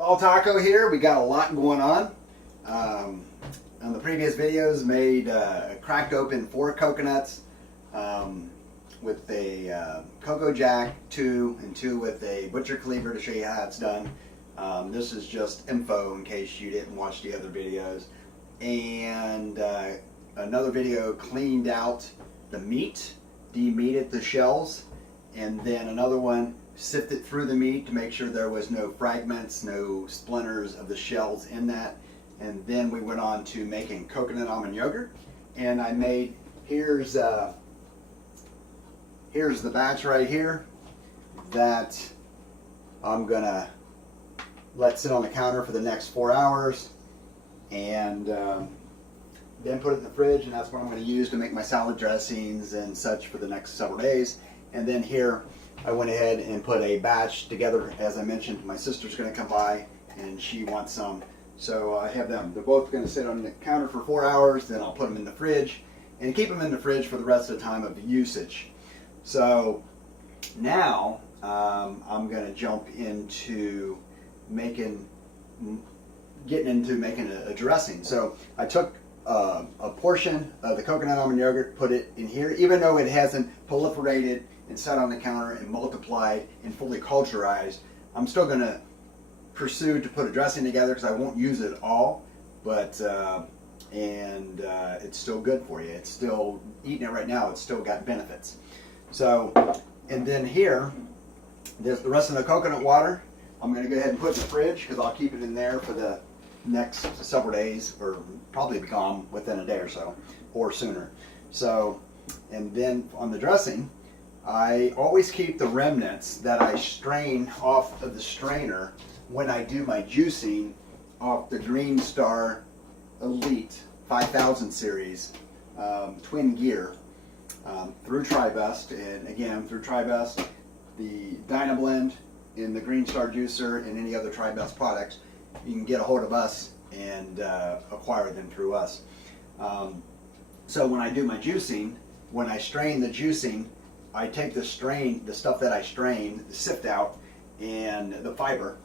Raw Taco here. We got a lot going on. On the previous videos, made cracked open 4 coconuts with a Cocoa Jack 2 and 2 with a butcher cleaver to show you how it's done. This is just info in case you didn't watch the other videos. And another video cleaned out the meat, de-meated the shells, and then another one sifted through the meat to make sure there was no fragments, no splinters of the shells in that. And then we went on to making coconut almond yogurt, and I made, here's the batch right here that I'm gonna let sit on the counter for the next 4 hours, and then put it in the fridge, and that's what I'm going to use to make my salad dressings and such for the next several days. And then here I went ahead and put a batch together. As I mentioned, my sister's going to come by and she wants some, so I have them. They're both going to sit on the counter for 4 hours, then I'll put them in the fridge and keep them in the fridge for the rest of the time of the usage. So now I'm going to jump into getting into making a dressing. So I took a portion of the coconut almond yogurt, put it in here, even though it hasn't proliferated and sat on the counter and multiplied and fully culturized. I'm still going to pursue to put a dressing together because I won't use it all, but it's still good for you. It's still, eating it right now, it's still got benefits. So, and then here, there's the rest of the coconut water. I'm going to go ahead and put in the fridge because I'll keep it in there for the next several days, or probably be gone within a day or so, or sooner. So, and then on the dressing, I always keep the remnants that I strain off of the strainer when I do my juicing off the Green Star Elite 5000 series twin gear through TriBest, and again through TriBest, the Dynablend in the Green Star juicer, and any other TriBest products. You can get a hold of us and acquire them through us. So when I do my juicing, when I strain the juicing, I take the stuff that I strained, the sift out, and the fiber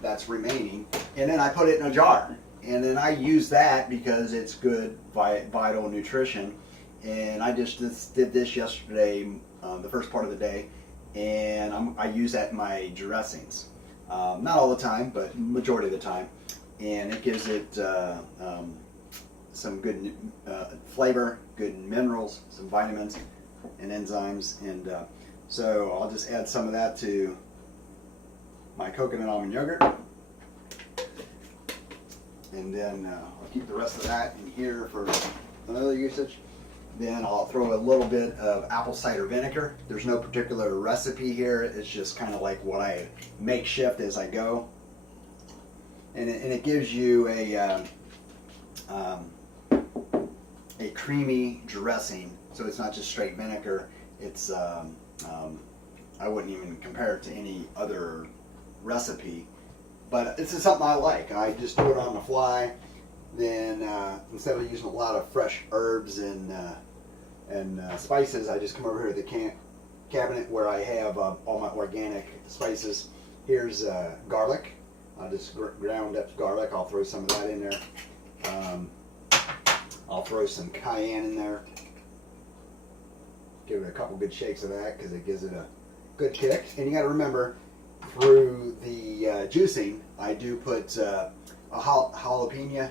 that's remaining, and then I put it in a jar. And then I use that because it's good, vital nutrition. And I just did this yesterday, the first part of the day, and I use that in my dressings. Not all the time, but majority of the time. And it gives it some good flavor, good minerals, some vitamins and enzymes. And so I'll just add some of that to my coconut almond yogurt. And then I'll keep the rest of that in here for another usage. Then I'll throw a little bit of apple cider vinegar. There's no particular recipe here. It's just kind of like what I makeshift as I go. And it gives you a creamy dressing. So it's not just straight vinegar. It's I wouldn't even compare it to any other recipe. But this is something I like. I just do it on the fly. Then instead of using a lot of fresh herbs and spices, I just come over here to the cabinet where I have all my organic spices. Here's garlic. I just ground up garlic. I'll throw some of that in there. I'll throw some cayenne in there. Give it a couple good shakes of that because it gives it a good kick. And you got to remember, through the juicing, I do put a habanero,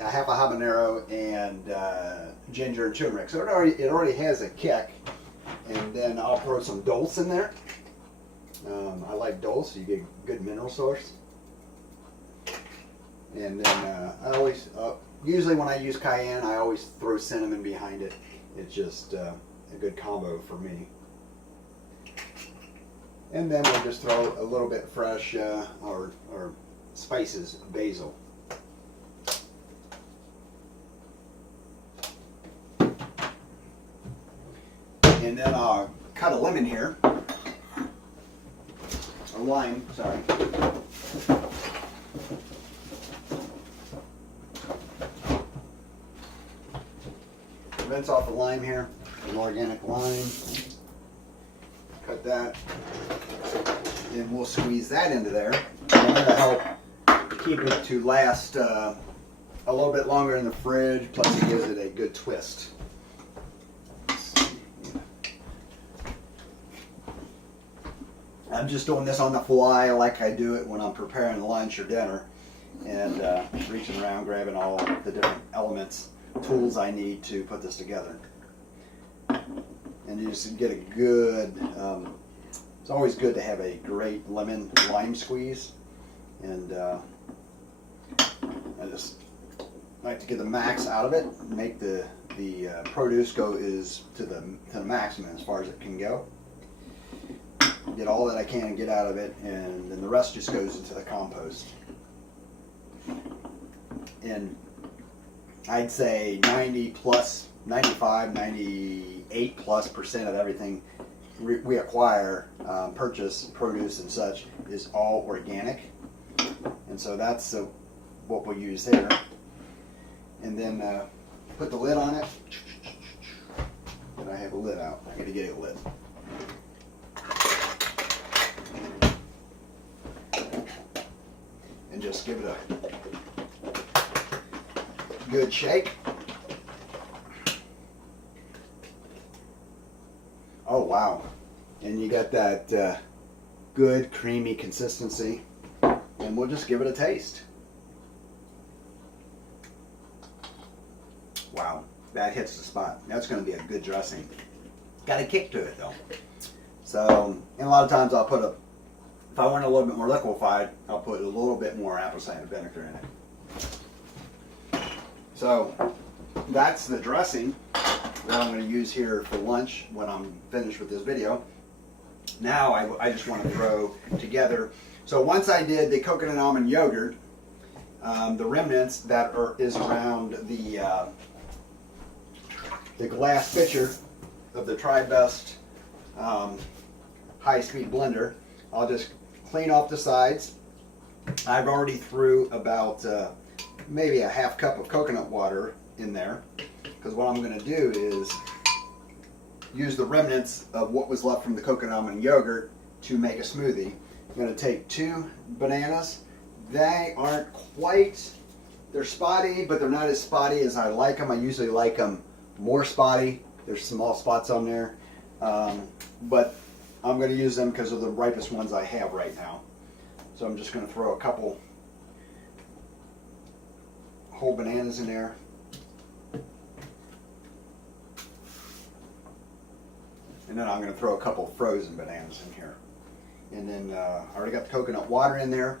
a half a habanero, and ginger and turmeric. So it already has a kick. And then I'll throw some dulse in there. I like dulse, so you get a good mineral source. And then I always, usually when I use cayenne, I always throw cinnamon behind it. It's just a good combo for me. And then we'll just throw a little bit fresh or spices, basil. And then I'll cut a lemon here. A lime, sorry. Rinse off the lime here, an organic lime. Cut that. and we'll squeeze that into there. And that'll help keep it to last a little bit longer in the fridge, plus it gives it a good twist. I'm just doing this on the fly like I do it when I'm preparing lunch or dinner, and reaching around, grabbing all the different elements, tools I need to put this together. And you just get a good, it's always good to have a great lemon lime squeeze, and I just like to get the max out of it, make the produce go to the maximum as far as it can go. Get all that I can get out of it, and then the rest just goes into the compost. And I'd say 90 plus, 95, 98 plus % of everything we acquire, purchase, produce and such, is all organic. And so that's what we'll use there. And then put the lid on it. And I have a lid out. I gotta get a lid. And just give it a good shake. Oh wow. And you got that good creamy consistency. And we'll just give it a taste. Wow, that hits the spot. That's going to be a good dressing. Got a kick to it though. So, and a lot of times I'll put if I want it a little bit more liquefied, I'll put a little bit more apple cider vinegar in it. So, that's the dressing that I'm going to use here for lunch when I'm finished with this video. Now I just want to throw together. So once I did the coconut almond yogurt, the remnants that is around the glass pitcher of the TriBest high-speed blender, I'll just clean off the sides. I've already threw about maybe a half cup of coconut water in there, because what I'm going to do is use the remnants of what was left from the coconut almond yogurt to make a smoothie. I'm going to take 2 bananas. They aren't quite, they're spotty, but they're not as spotty as I like them. I usually like them more spotty. There's small spots on there. But I'm going to use them because of the ripest ones I have right now. So I'm just going to throw a couple whole bananas in there. And then I'm going to throw a couple frozen bananas in here. And then I already got the coconut water in there.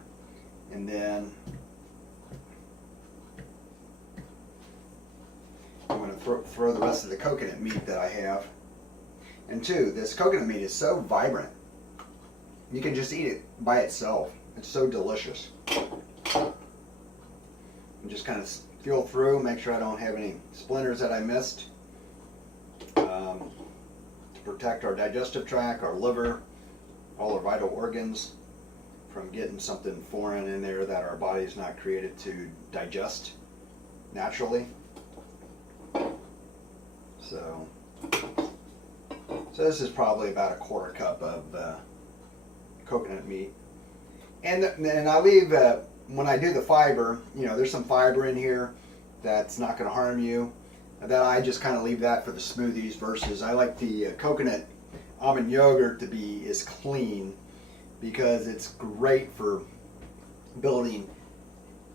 And then I'm going to throw the rest of the coconut meat that I have. And this coconut meat is so vibrant. You can just eat it by itself. It's so delicious. And just kind of feel through, make sure I don't have any splinters that I missed. To protect our digestive tract, our liver, all our vital organs from getting something foreign in there that our body is not created to digest naturally. So this is probably about a 1/4 cup of coconut meat. And I leave, when I do the fiber, there's some fiber in here that's not going to harm you. That I just kind of leave that for the smoothies, versus I like the coconut almond yogurt to be as clean, because it's great for building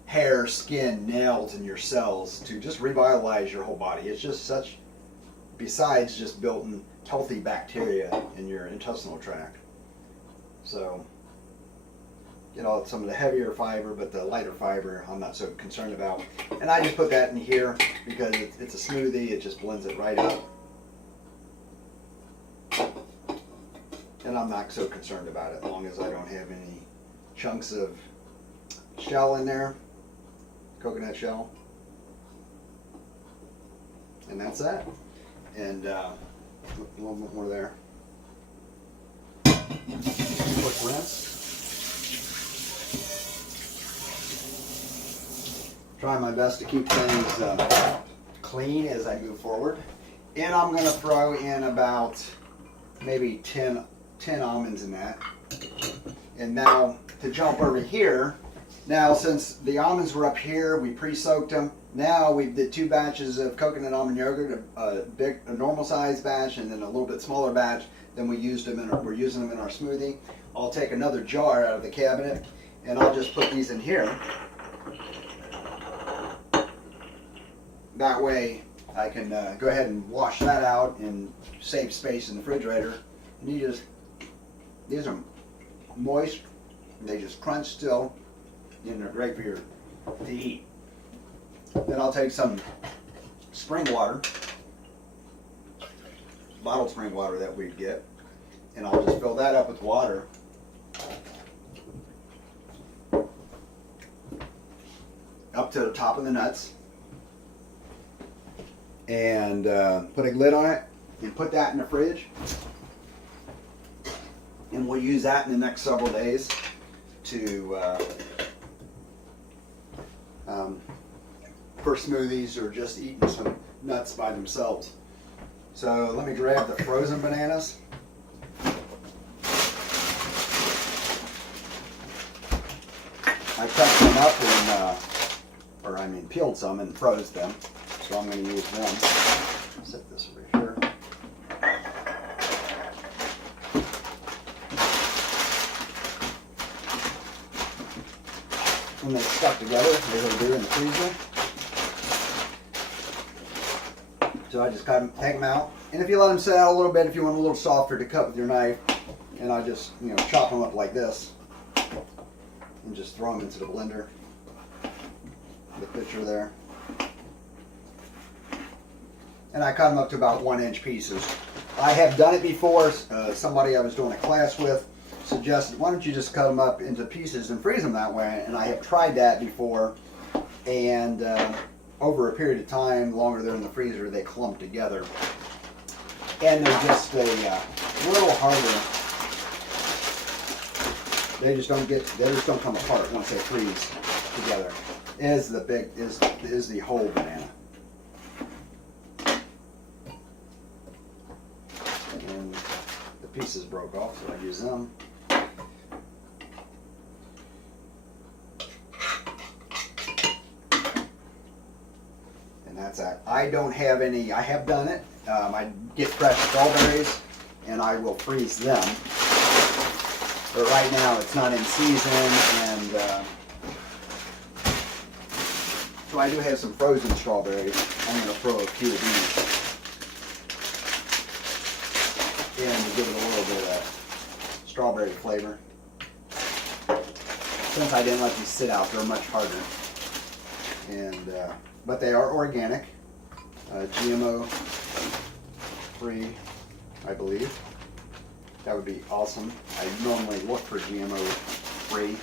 hair, skin, nails, and your cells to just revitalize your whole body. It's just such, besides just building healthy bacteria in your intestinal tract. So, some of the heavier fiber, but the lighter fiber I'm not so concerned about. And I just put that in here because it's a smoothie. It just blends it right up. And I'm not so concerned about it, as long as I don't have any chunks of shell in there, coconut shell. And that's that. And a little bit more there. Quick rinse. Try my best to keep things clean as I move forward. And I'm going to throw in about maybe 10 almonds in that. And now to jump over here, now since the almonds were up here, we pre-soaked them. Now we did 2 batches of coconut almond yogurt, a normal size batch and then a little bit smaller batch. Then we used them we're using them in our smoothie. I'll take another jar out of the cabinet and I'll just put these in here. That way I can go ahead and wash that out and save space in the refrigerator. And these are moist, they just crunch still, and they're great for to eat. Then I'll take some spring water, bottled spring water that we'd get, and I'll just fill that up with water. Up to the top of the nuts. And put a lid on it and put that in the fridge. And we'll use that in the next several days to for smoothies or just eating some nuts by themselves. So let me grab the frozen bananas. I cut them up and, peeled some and froze them. So I'm going to use them. Set this over here. When they stuck together, they will do in the freezer. So I just take them out. And if you let them sit out a little bit, if you want a little softer to cut with your knife, and I just chop them up like this and just throw them into the blender. The picture there. And I cut them up to about 1-inch pieces. I have done it before. Somebody I was doing a class with suggested, why don't you just cut them up into pieces and freeze them that way? And I have tried that before, and over a period of time, longer they're in the freezer, they clump together. And they're just a little harder. They just don't come apart once they freeze together. Is the whole banana. And the pieces broke off, so I use them. And that's that. I don't have any, I have done it. I get fresh strawberries and I will freeze them. But right now it's not in season, and so I do have some frozen strawberries. I'm going to throw a few of these in to give it a little bit of strawberry flavor. Since I didn't let these sit out, they're much harder. And but they are organic, GMO free, I believe. That would be awesome. I normally look for GMO free,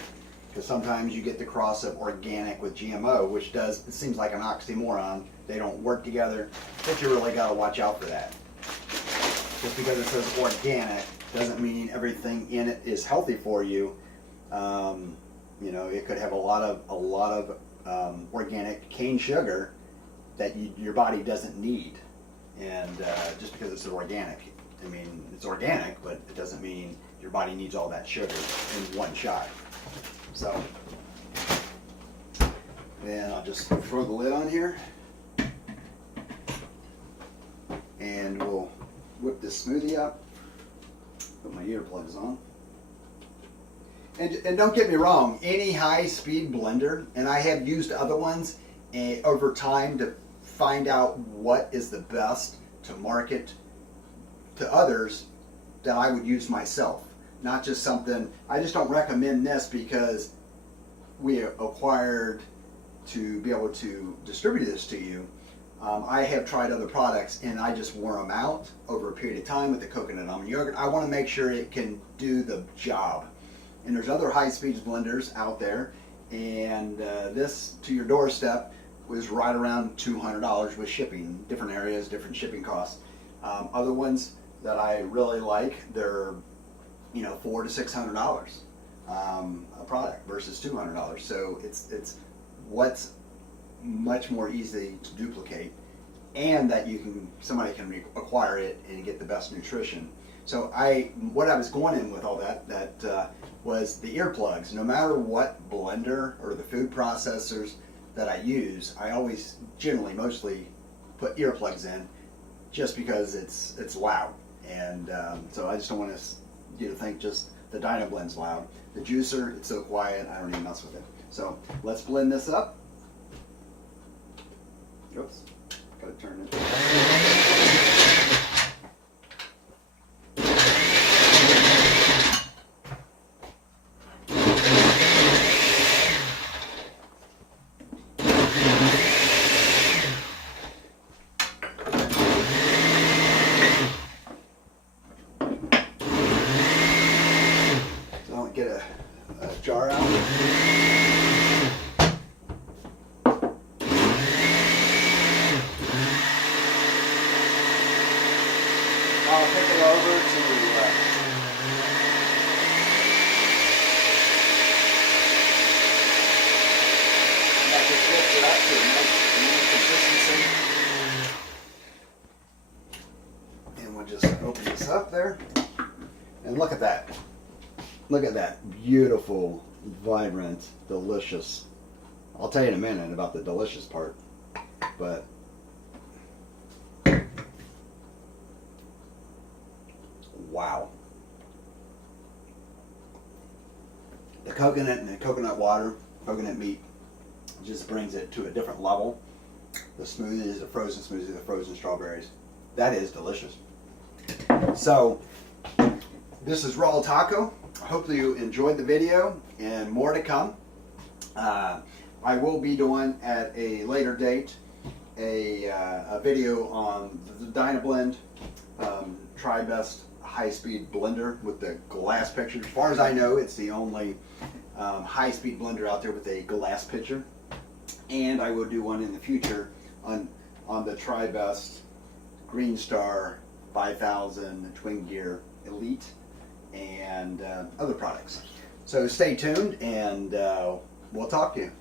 because sometimes you get the cross of organic with GMO, which it seems like an oxymoron. They don't work together, but you really got to watch out for that. Just because it says organic doesn't mean everything in it is healthy for you. It could have a lot of organic cane sugar that your body doesn't need, and just because it's organic, it's organic, but it doesn't mean your body needs all that sugar in one shot. So then I'll just throw the lid on here, and we'll whip this smoothie up. Put my earplugs on. And don't get me wrong, any high-speed blender, and I have used other ones over time to find out what is the best to market to others that I would use myself. Not just something, I just don't recommend this because we acquired to be able to distribute this to you. I have tried other products and I just wore them out over a period of time with the coconut almond yogurt. I want to make sure it can do the job. And there's other high-speed blenders out there, and this to your doorstep was right around $200 with shipping. Different areas, different shipping costs. Other ones that I really like, they're $400 to $600 a product versus $200. So it's what's much more easy to duplicate, and that somebody can acquire it and get the best nutrition. So what I was going in with all that was the earplugs. No matter what blender or the food processors that I use, I always generally mostly put earplugs in, just because it's loud. And so I just don't want you to think just the Dynablend's loud. The juicer, it's so quiet, I don't even mess with it. So let's blend this up. Oops, gotta turn it. Get a jar out. I'll pick it over to that just lifts it up to a nice consistency. And we'll just open this up there. And look at that. Look at that beautiful, vibrant, delicious. I'll tell you in a minute about the delicious part, but wow. The coconut and the coconut water, coconut meat, just brings it to a different level. The smoothies, the frozen smoothies, the frozen strawberries, that is delicious. So this is Raw Taco. Hopefully you enjoyed the video, and more to come. I will be doing at a later date a video on the Dynablend Tri-Best high-speed blender with the glass pitcher. As far as I know, it's the only high-speed blender out there with a glass pitcher. And I will do one in the future on the Tri-Best Green Star 5000 Twin Gear Elite and other products. So stay tuned, and we'll talk to you.